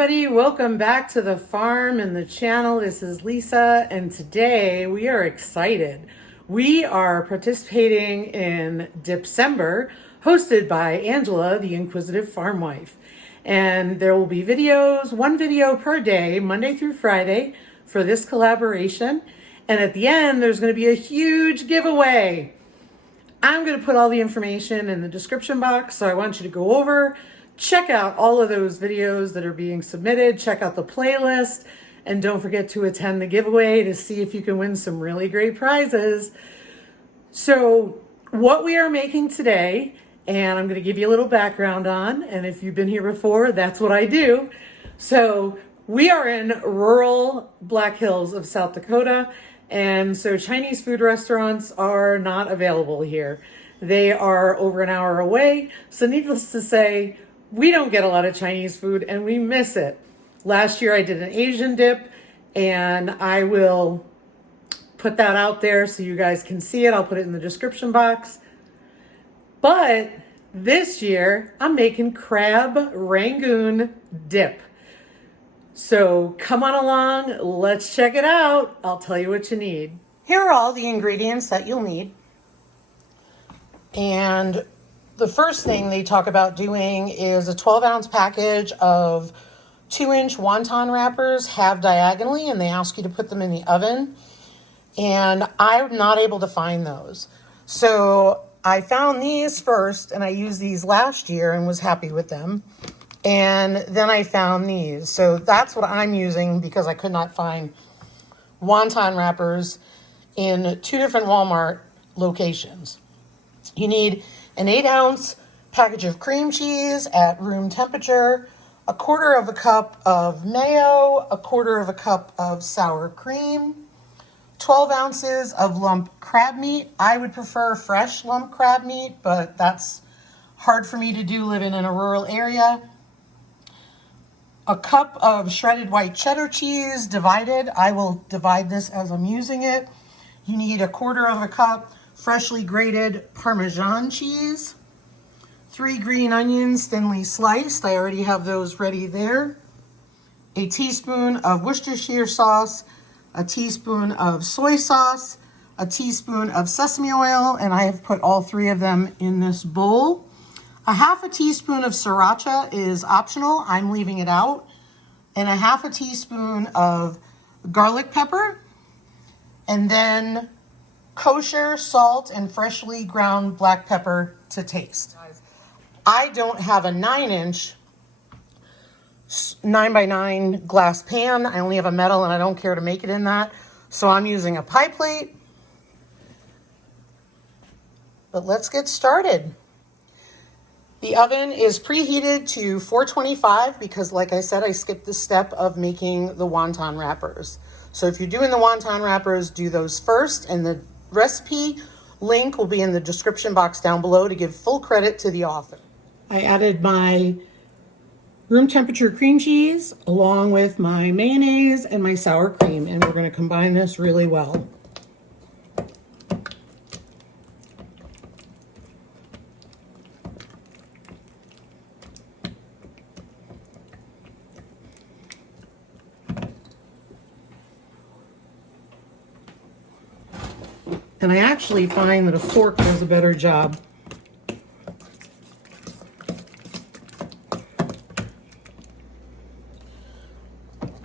everybody, welcome back to the farm and the channel. This is Lisa, and today we are excited. We are participating in Dipcember, hosted by Angela, the Inquisitive Farm Wife. And there will be videos, one video per day, Monday through Friday, for this collaboration. And at the end, there's going to be a huge giveaway. I'm going to put all the information in the description box, so I want you to go over, check out all of those videos that are being submitted, check out the playlist, and don't forget to attend the giveaway to see if you can win some really great prizes. So what we are making today, and I'm going to give you a little background on, and if you've been here before, that's what I do. So we are in rural Black Hills of South Dakota, and so Chinese food restaurants are not available here. They are over an hour away, so needless to say, we don't get a lot of Chinese food and we miss it. Last year I did an Asian dip, and I will put that out there so you guys can see it. I'll put it in the description box. But this year I'm making crab Rangoon dip. So come on along, let's check it out. I'll tell you what you need. Here are all the ingredients that you'll need. And the first thing they talk about doing is a 12-ounce package of 2-inch wonton wrappers, halved diagonally, and they ask you to put them in the oven. And I'm not able to find those. So I found these first, and I used these last year and was happy with them. And then I found these. So that's what I'm using because I could not find wonton wrappers in 2 different Walmart locations. You need an 8-ounce package of cream cheese at room temperature, 1/4 cup of mayo, 1/4 cup of sour cream, 12 ounces of lump crab meat. I would prefer fresh lump crab meat, but that's hard for me to do living in a rural area. A cup of shredded white cheddar cheese divided. I will divide this as I'm using it. You need 1/4 cup freshly grated Parmesan cheese, 3 green onions thinly sliced. I already have those ready there. A teaspoon of Worcestershire sauce, a teaspoon of soy sauce, a teaspoon of sesame oil, and I have put all 3 of them in this bowl. A 1/2 teaspoon of sriracha is optional. I'm leaving it out. And a 1/2 teaspoon of garlic pepper. And then kosher salt and freshly ground black pepper to taste. I don't have a 9-inch 9x9 glass pan. I only have a metal, and I don't care to make it in that. So I'm using a pie plate. But let's get started. The oven is preheated to 425 because, like I said, I skipped the step of making the wonton wrappers. So if you're doing the wonton wrappers, do those first, and the recipe link will be in the description box down below to give full credit to the author. I added my room temperature cream cheese along with my mayonnaise and my sour cream, and we're going to combine this really well. And I actually find that a fork does a better job.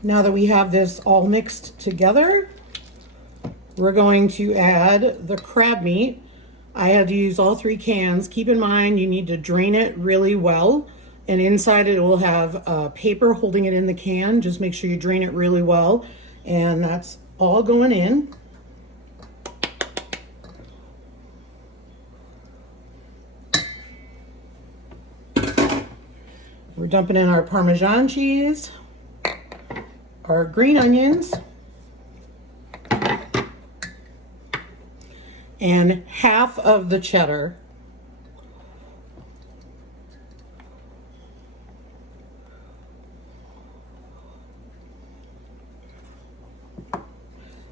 Now that we have this all mixed together, we're going to add the crab meat. I had to use all 3 cans. Keep in mind, you need to drain it really well. And inside it will have paper holding it in the can. Just make sure you drain it really well. And that's all going in. We're dumping in our Parmesan cheese, our green onions, and 1/2 of the cheddar.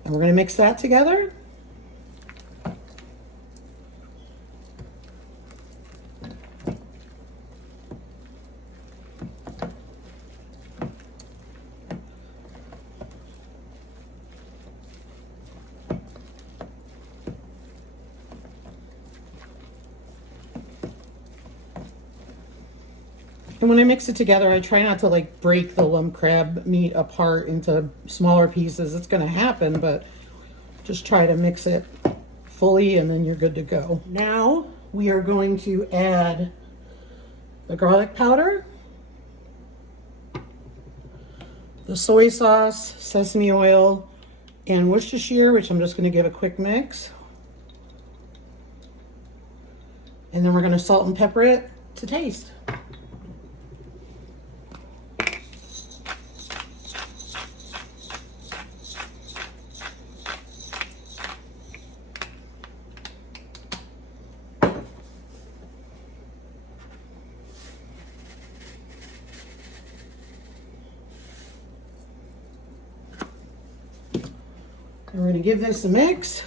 And we're going to mix that together. And when I mix it together, I try not to like break the lump crab meat apart into smaller pieces. It's going to happen, but just try to mix it fully and then you're good to go. Now we are going to add the garlic powder, the soy sauce, sesame oil, and Worcestershire, which I'm just going to give a quick mix. And then we're going to salt and pepper it to taste. We're going to give this a mix.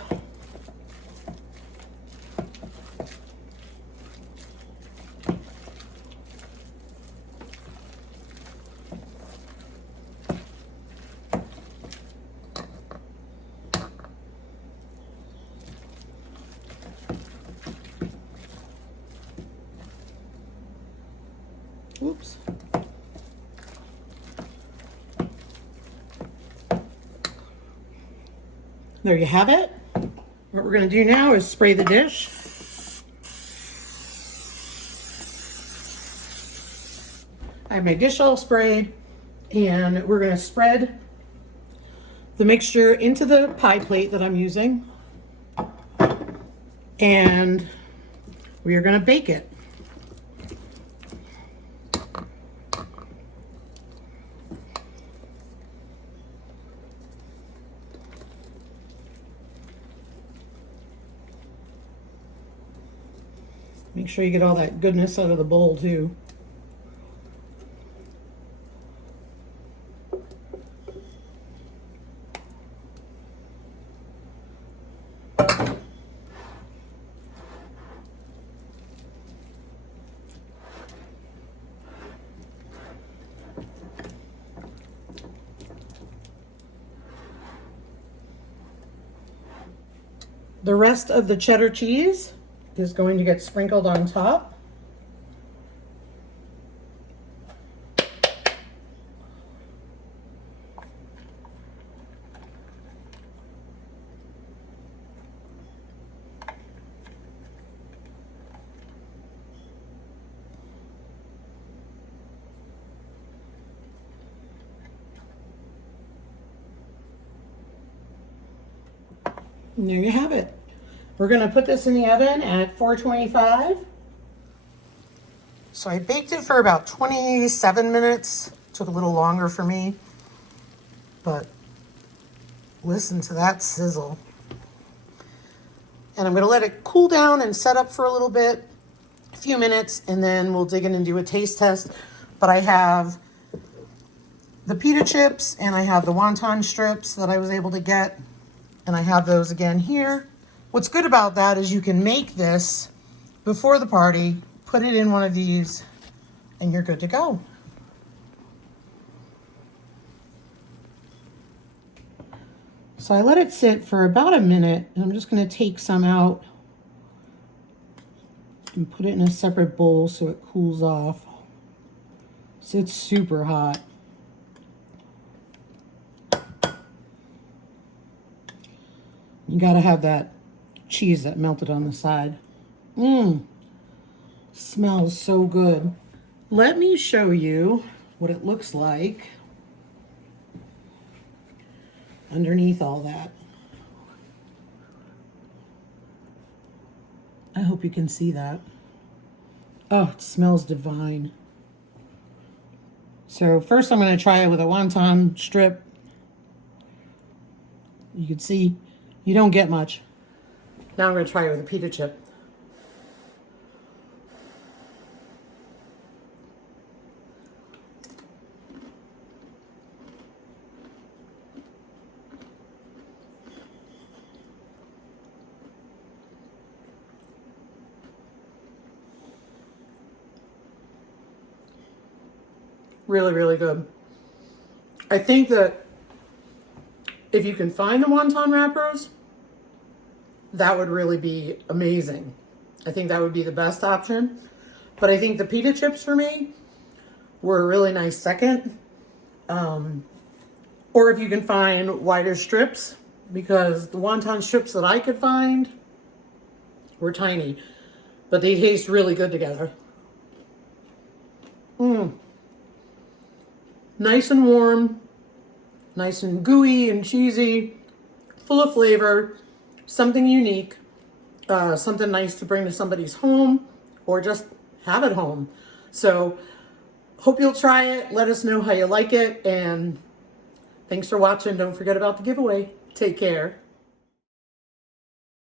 Oops. There you have it. What we're going to do now is spray the dish. I have my dish all sprayed, and we're going to spread the mixture into the pie plate that I'm using, and we are going to bake it. Make sure you get all that goodness out of the bowl too. The rest of the cheddar cheese is going to get sprinkled on top. And there you have it. We're going to put this in the oven at 425. So I baked it for about 27 minutes. Took a little longer for me. But listen to that sizzle. And I'm going to let it cool down and set up for a little bit, a few minutes, and then we'll dig in and do a taste test. But I have the pita chips and I have the wonton strips that I was able to get. And I have those again here. What's good about that is you can make this before the party, put it in one of these, and you're good to go. So I let it sit for about a minute, and I'm just going to take some out and put it in a separate bowl so it cools off. So it's super hot. You got to have that cheese that melted on the side. Smells so good. Let me show you what it looks like underneath all that. I hope you can see that. Oh, it smells divine. So first I'm going to try it with a wonton strip. You can see you don't get much. Now I'm going to try it with a pita chip. Really, really good. I think that if you can find the wonton wrappers, that would really be amazing. I think that would be the best option. But I think the pita chips for me were a really nice second. Or if you can find wider strips, because the wonton strips that I could find were tiny, but they taste really good together. Nice and warm, nice and gooey and cheesy, full of flavor, something unique, something nice to bring to somebody's home or just have at home. So hope you'll try it. Let us know how you like it, and thanks for watching. Don't forget about the giveaway. Take care.